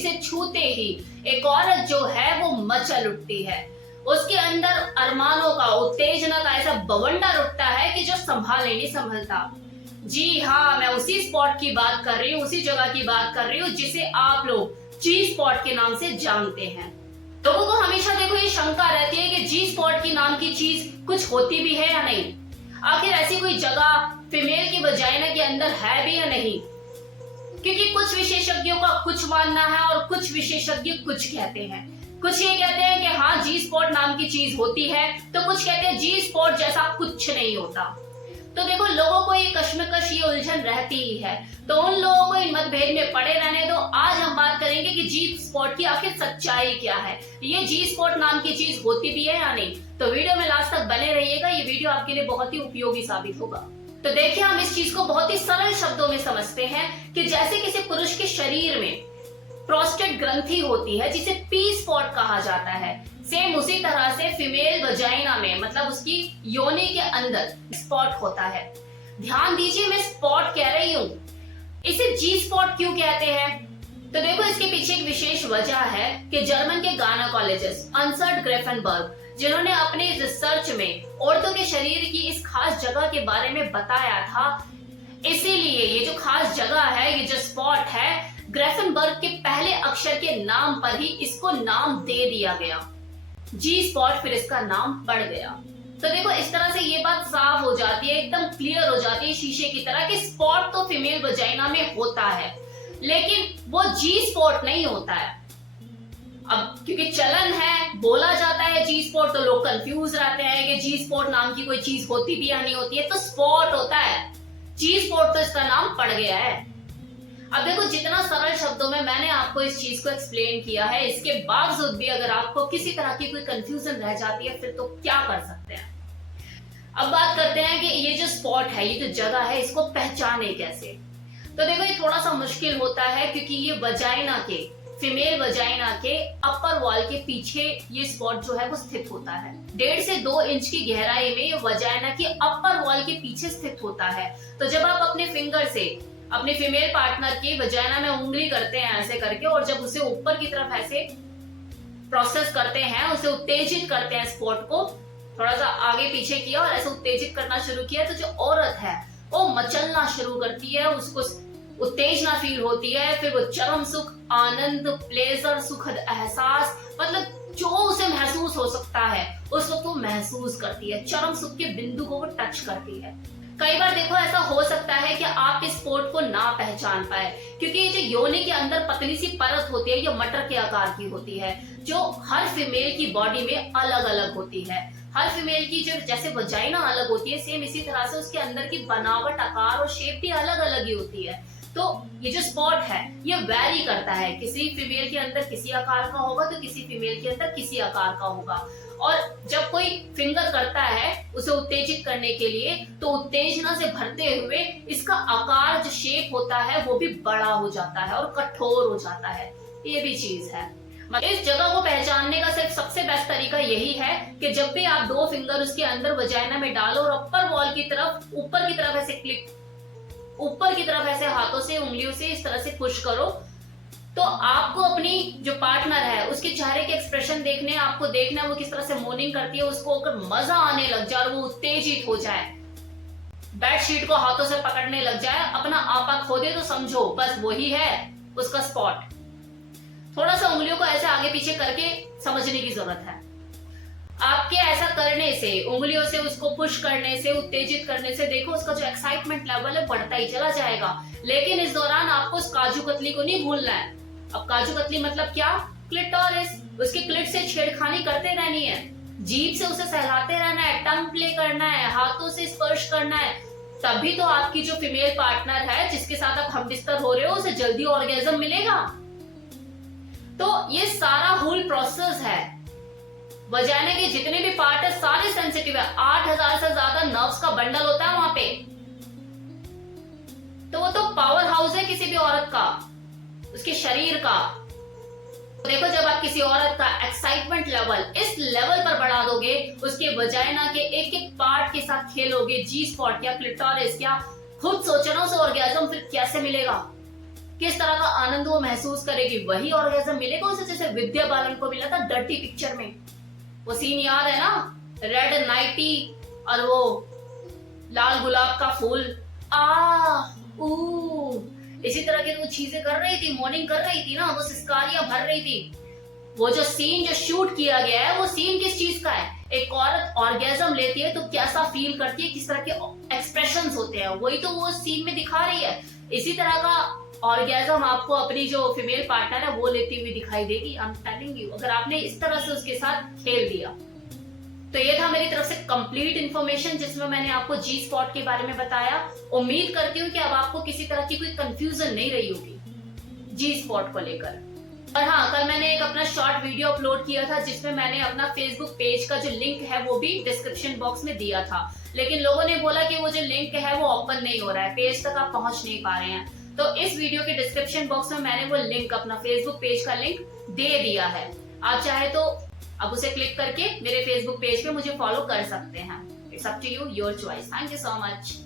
जिसे छूते ही एक औरत जो है वो मचल उठती है। उसके अंदर अरमानों का, उत्तेजना का ऐसा बवंडर उठता है कि जो संभाले नहीं संभलता। जी हाँ, मैं उसी स्पॉट की बात कर रही हूँ, उसी जगह की बात कर रही हूँ जिसे आप लोग जी स्पॉट के नाम से जानते हैं। लोगों को हमेशा देखो ये शंका रहती है कि जी स्पॉट की नाम की चीज कुछ होती भी है या नहीं। आखिर ऐसी कोई जगह फीमेल की वजाइना के अंदर है भी या नहीं? क्योंकि कुछ विशेषज्ञों का कुछ मानना है और कुछ विशेषज्ञ कुछ कहते हैं। कुछ ये कहते हैं कि हाँ जी स्पॉट नाम की चीज होती है, तो कुछ कहते हैं जी स्पॉट जैसा कुछ नहीं होता। तो देखो लोगों को ये कश्मकश, ये उलझन रहती ही है, तो उन लोगों को इन मतभेद में पड़े रहने दो। आज हम बात करेंगे कि जी स्पॉट की आखिर सच्चाई क्या है, ये जी स्पॉट नाम की चीज होती भी है या नहीं। तो वीडियो में लास्ट तक बने रहिएगा, ये वीडियो आपके लिए बहुत ही उपयोगी साबित होगा। तो देखिए, हम इस चीज को बहुत ही सरल शब्दों में समझते हैं कि जैसे किसी पुरुष के शरीर में प्रोस्टेट ग्रंथि होती है जिसे पी स्पॉट कहा जाता है, सेम उसी तरह से फीमेल वजाइना में, मतलब उसकी योनि के अंदर स्पॉट होता है। ध्यान दीजिए, मैं स्पॉट कह रही हूँ, इसे जी स्पॉट क्यों कहते हैं? तो देखो इसके पीछे एक विशेष वजह है कि जर्मन के गायनेकोलॉजिस्ट अर्नस्ट ग्रेफेनबर्ग, जिन्होंने अपने रिसर्च में औरतों के शरीर की इस खास जगह के बारे में बताया था, इसीलिए ये जो खास जगह है, ये जो स्पॉट है, ग्रेफेनबर्ग के पहले अक्षर के नाम पर ही इसको नाम दे दिया गया, जी स्पॉट, फिर इसका नाम पड़ गया। तो देखो इस तरह से ये बात साफ हो जाती है, एकदम क्लियर हो जाती है शीशे की तरह कि स्पॉट तो फीमेल वजाइना में होता है, लेकिन वो जी स्पॉट नहीं होता है। अब क्योंकि चलन है, बोला जाता है जी स्पॉट, तो लोग कंफ्यूज रहते हैं कि जी स्पॉट नाम की कोई चीज होती भी या नहीं होती है। तो स्पॉट होता है, जी स्पॉट तो इसका नाम पड़ गया है। अब देखो जितना सरल शब्दों में मैंने आपको इस चीज को एक्सप्लेन किया है, इसके बावजूद भी अगर आपको किसी तरह की कोई कंफ्यूजन रह जाती है, फिर तो क्या कर सकते हैं। अब बात करते हैं कि ये जो स्पॉट है, ये जो जगह है, इसको पहचाने कैसे। तो देखो ये थोड़ा सा मुश्किल होता है क्योंकि ये वजाइना के, फीमेल वजाइना के अपर वॉल के पीछे ये स्पॉट जो है वो स्थित होता है। 1.5 से 2 इंच की गहराई में ये वजाइना के अपर वॉल के पीछे स्थित होता है। तो जब आप अपने फिंगर से अपने फीमेल पार्टनर की वजाइना में उंगली करते हैं ऐसे करके, और जब उसे ऊपर की तरफ ऐसे प्रोसेस करते हैं, उसे उत्तेजित करते हैं, स्पॉट को थोड़ा सा आगे पीछे किया और ऐसे उत्तेजित करना शुरू किया, तो जो औरत है वो मचलना शुरू करती है, उसको उत्तेजना फील होती है, फिर वो चरम सुख, आनंद, प्लेजर, सुखद एहसास, मतलब जो उसे महसूस हो सकता है उस वक्त वो महसूस करती है, चरम सुख के बिंदु को वो टच करती है। कई बार देखो ऐसा हो सकता है कि आप इस स्पॉट को ना पहचान पाए, क्योंकि ये जो योनि के अंदर पतली सी परत होती है, ये मटर के आकार की होती है, जो हर फीमेल की बॉडी में अलग अलग होती है। हर फीमेल की जो जैसे वजाइना अलग होती है, सेम इसी तरह से उसके अंदर की बनावट, आकार और शेप भी अलग अलग ही होती है। तो ये जो स्पॉट है ये वैरी करता है, किसी फीमेल के अंदर किसी आकार का होगा तो किसी फीमेल के अंदर किसी आकार का होगा। और जब कोई फिंगर करता है उसे उत्तेजित करने के लिए, तो उत्तेजना से भरते हुए इसका आकार, जो शेप होता है, वो भी बड़ा हो जाता है और कठोर हो जाता है। ये भी चीज है। इस जगह को पहचानने का सिर्फ सबसे बेस्ट तरीका यही है कि जब भी आप 2 फिंगर उसके अंदर वजाइना में डालो और अपर वॉल की तरफ, ऊपर की तरफ ऐसे क्लिक, ऊपर की तरफ ऐसे हाथों से, उंगलियों से इस तरह से पुश करो, तो आपको अपनी जो पार्टनर है उसके चेहरे के एक्सप्रेशन देखने, आपको देखना वो किस तरह से मोर्निंग करती है, उसको अगर मजा आने लग जाए और वो उत्तेजित हो जाए, बेडशीट को हाथों से पकड़ने लग जाए, अपना आपा खो दे, तो समझो बस वही है उसका स्पॉट। थोड़ा सा उंगलियों को ऐसे आगे पीछे करके समझने की जरूरत है। आपके ऐसा करने से, उंगलियों से उसको पुश करने से, उत्तेजित करने से, देखो उसका जो एक्साइटमेंट लेवल है बढ़ता ही चला जाएगा। लेकिन इस दौरान आपको उस काजू कतली को नहीं भूलना है। अब काजू कतली मतलब क्या? क्लिटोरिस, उसके क्लिट से छेड़खानी करते रहनी है, जीभ से उसे सहलाते रहना है, टंग प्ले करना है, हाथों से स्पर्श करना है, तभी तो आपकी जो फीमेल पार्टनर है जिसके साथ आप हमबिस्तर हो रहे हो उसे जल्दी ऑर्गेज्म मिलेगा। तो ये सारा होल प्रोसेस है। वजाइना के जितने भी पार्ट है सारे सेंसिटिव है, 8000 से ज्यादा नर्व्स का बंडल होता है वहां पे। तो वो तो पावर हाउस है किसी भी औरत का, उसके शरीर का। देखो जब आप किसी औरत का एक्साइटमेंट लेवल इस लेवल पर बढ़ा दोगे, उसके वजाइना के एक एक पार्ट के साथ खेलोगे, जी स्पॉट या क्लिटोरिस या खुद सोचना उसे ऑर्गेज्म फिर कैसे मिलेगा। किस तरह का आनंद वो महसूस करेगी, वही ऑर्गेज्म मिलेगा उसे जैसे विद्या बालन को मिला था डर्टी पिक्चर में। वो सीन याद है ना, रेड नाइटी और वो लाल गुलाब का फूल, इसी तरह की वो चीजें कर रही थी, मॉर्निंग कर रही थी ना, वो सिस्कारियां भर रही थी। वो जो सीन जो शूट किया गया है वो सीन किस चीज का है, एक औरत ऑर्गेज्म लेती है तो कैसा फील करती है, किस तरह के एक्सप्रेशंस होते हैं, वही तो वो सीन में दिखा रही है। इसी तरह का ऑर्गेज्म आपको अपनी जो फीमेल पार्टनर है वो लेती हुई दिखाई देगी। आई एम टेलिंग यू, अगर आपने इस तरह से उसके साथ खेल दिया। तो ये था मेरी तरफ से कंप्लीट इन्फॉर्मेशन जिसमें मैंने आपको जी स्पॉट के बारे में बताया। उम्मीद करती हूँ कि अब आपको किसी तरह की कोई कंफ्यूजन नहीं रही होगी जी स्पॉट को लेकर। और हाँ, कल मैंने एक अपना शॉर्ट वीडियो अपलोड किया था जिसमें मैंने अपना फेसबुक पेज का जो लिंक है वो भी डिस्क्रिप्शन बॉक्स में दिया था, लेकिन लोगों ने बोला कि वो जो लिंक है वो ओपन नहीं हो रहा है, पेज तक आप पहुंच नहीं पा रहे हैं। तो इस वीडियो के डिस्क्रिप्शन बॉक्स में मैंने वो लिंक, अपना फेसबुक पेज का लिंक दे दिया है। आप चाहे तो अब उसे क्लिक करके मेरे फेसबुक पेज पे मुझे फॉलो कर सकते हैं। It's up to you, your choice. Thank you so much.